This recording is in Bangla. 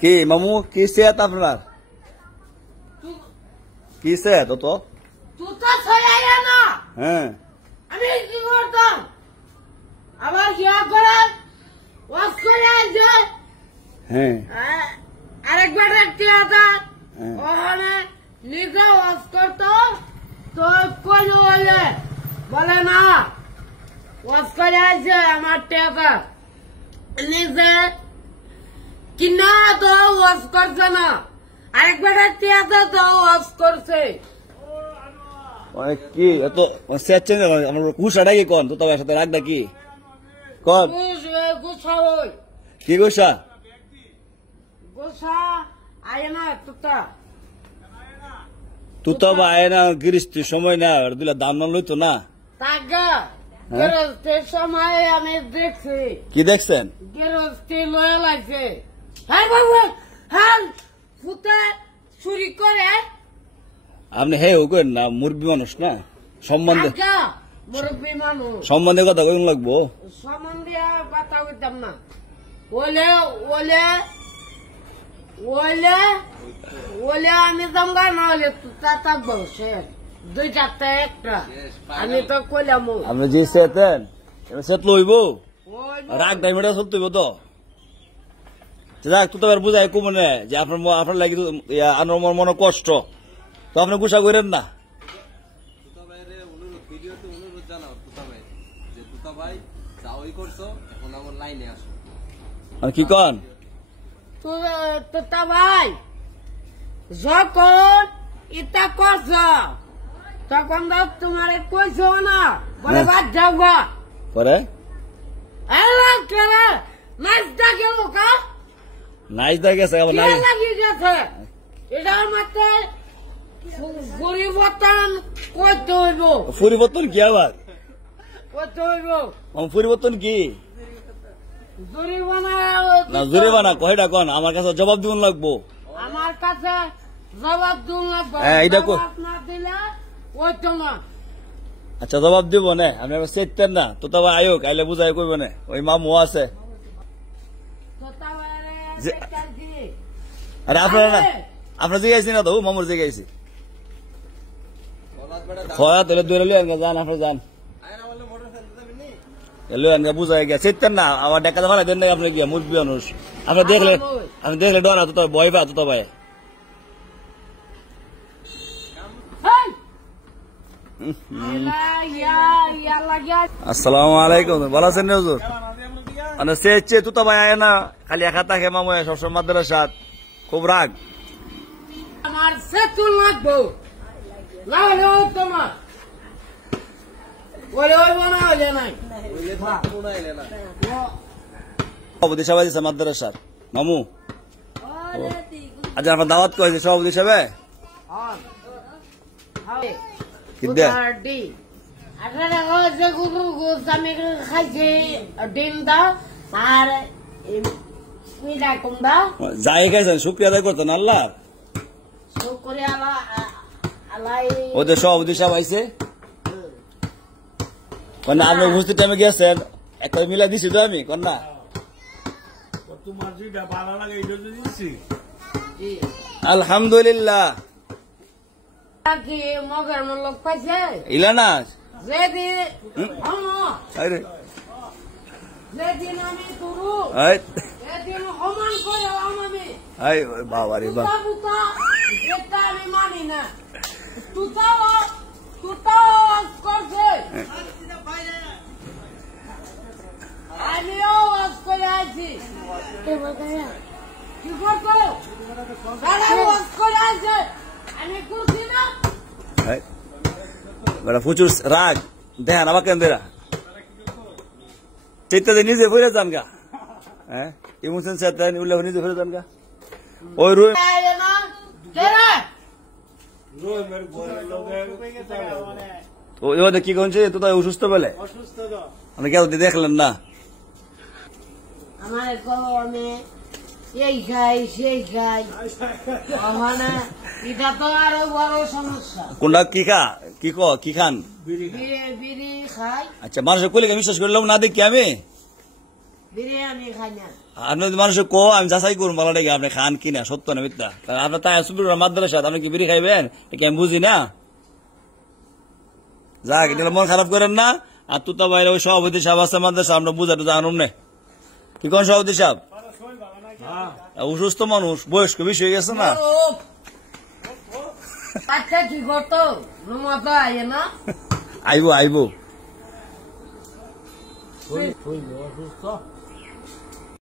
কি মামু কি সেত আপনার কি সেত তো হ্যাঁ আমি কি করতাম আবার ইয়া করে ওয়াশ করে যে হ্যাঁ আরেকবার টিয়াটা ওখানে নিজে ওয়াশ করতো তো কই বলে না ওয়াশ করে আছে আমার টিয়াটা নিজে কিনা তো ওয়াশ করছে না আরেকবার টিয়াটা তো ওয়াশ করছে কি এত সেট চেঞ্জ আমার কুশাটা কি কোন তো তবে সাথে রাখদা কি কোন গুছা ওই কি কুশা গুছা আয় না তুতা তুই তো আয় না গৃহস্থী সময় না দিলে দাম নাম লইতো না টাকা গেরস্তের সময় আমি দেখছি কি দেখছেন গেরস্তি লয়ে লাগছে হ্যাঁ বাবু হ্যাঁ ফুটে চুরি করে আপনি হে করেন না মুরব্বী মানুষ না সম্বন্ধে মুরব্বী মানুষ সম্বন্ধে কথা কইন লাগবো সম্বন্ধে কথা কইতাম না ওলে ওলে ওলে ওলে আমি জমগা না হলে তুই থাকবো সে দুই চারটা একটা আমি তো কইলাম আপনি যে সেতেন সেত লইব রাগ ডাইমেটা চলতে তো যাক তুই তো আর বুঝাই কমনে যে আপনার লাগি আমার মনে কষ্ট তো আপনি গুছা করেন না কি কন তোতা ভাই যখন ইটা করছ তখন তোমার কইছ না বলে বাদ যাও গা পরে নাচটা গেল কা নাইচ দা গেছে লাগি গেছে এটার মাথায় পরিবর্তন করতে হইব পরিবর্তন কি আবার করতে হইব পরিবর্তন কি জরিমানা কয়টা কন আমার কাছে জবাব দিন লাগবো আমার কাছে জবাব দিন লাগবো এটা না দিলে ওই তো না আচ্ছা জবাব দিব না আমি চেতেন না তো তবে আয়ো কাইলে বুঝাই করবো না ওই মামু আছে আরে আপনারা না আপনার জিগাইছি না তো মামুর জিগাইছি খয়া তাহলে দূরে লিয়ে যান আপনি যান বুঝাই গিয়া চেতেন না আমার দেখা ভালো দেন না আপনি গিয়া মুরব্বী মানুষ আপনি দেখলে ডর তো ভয় পা তো ভাই আসসালামু আলাইকুম ভালো আছেন হুজুর মানে সে তুই তো ভাই আয় না খালি একা থাকে মামু সবসময় মাদ্রাসাত খুব রাগ আমার সেতুল লাগবো না হলে তোমার সভাপতি সবাই দিচ্ছে মাদ্রাসার মামু আচ্ছা আপনার দাওয়াত করেছে সভাপতি হিসাবে যাই খাইছেন শুক্রিয়া আদায় করতেন আল্লাহ ওদের সভাপতি সাহেব আইছে আপনি উপস্থিত টাইমে গেছেন একটা মিলা দিছি তো আমি কন্যা আলহামদুলিল্লাহ মগের লোক পাইছে ইলানা যেদিন আমি তুরু সেদিন সমান করে আমি বাবা রে বাবা এটা আমি মানি না তুতাও করছে আমিও ওয়াজ করে আছি কি করবো ওয়াজ করে আছে আমি করছি না প্রচুর রাগ দেখেন আমাকে দেরা চিত্তে নিজে ফিরে যান গা হ্যাঁ ইমোশন সাথে উল্লেখ নিজে ফিরে যান গা ওই রুই কি করছে তো তাই অসুস্থ বলে আপনি কেউ দেখলেন না আমার আমি এই খাই সেই খাই এটা তো আরো বড় সমস্যা কোনটা কি খান বিড়ি খাই আচ্ছা মানুষের কলিকে বিশ্বাস করলাম না দেখি আমি বিরিয়ানি খাই না। আপনি যদি মানুষের কো আমি যাচাই করুন বলা ডেকে আপনি খান কিনা সত্য না মিথ্যা কারণ আপনার তাই সুবির মাদ্রাসা আপনি কি বিড়ি খাইবেন এটা কি আমি বুঝি না যাক এটা মন খারাপ করেন না আর তুতা বাইরে ওই সভাপতি সাহেব আছে মাদ্রাসা আমরা বুঝাতে জানুন না কি কোন সভাপতি সাহেব অসুস্থ মানুষ বয়স্ক বেশি হয়ে গেছে না আচ্ছা কি করতো মজা আয় না আইবো আইবো অসুস্থ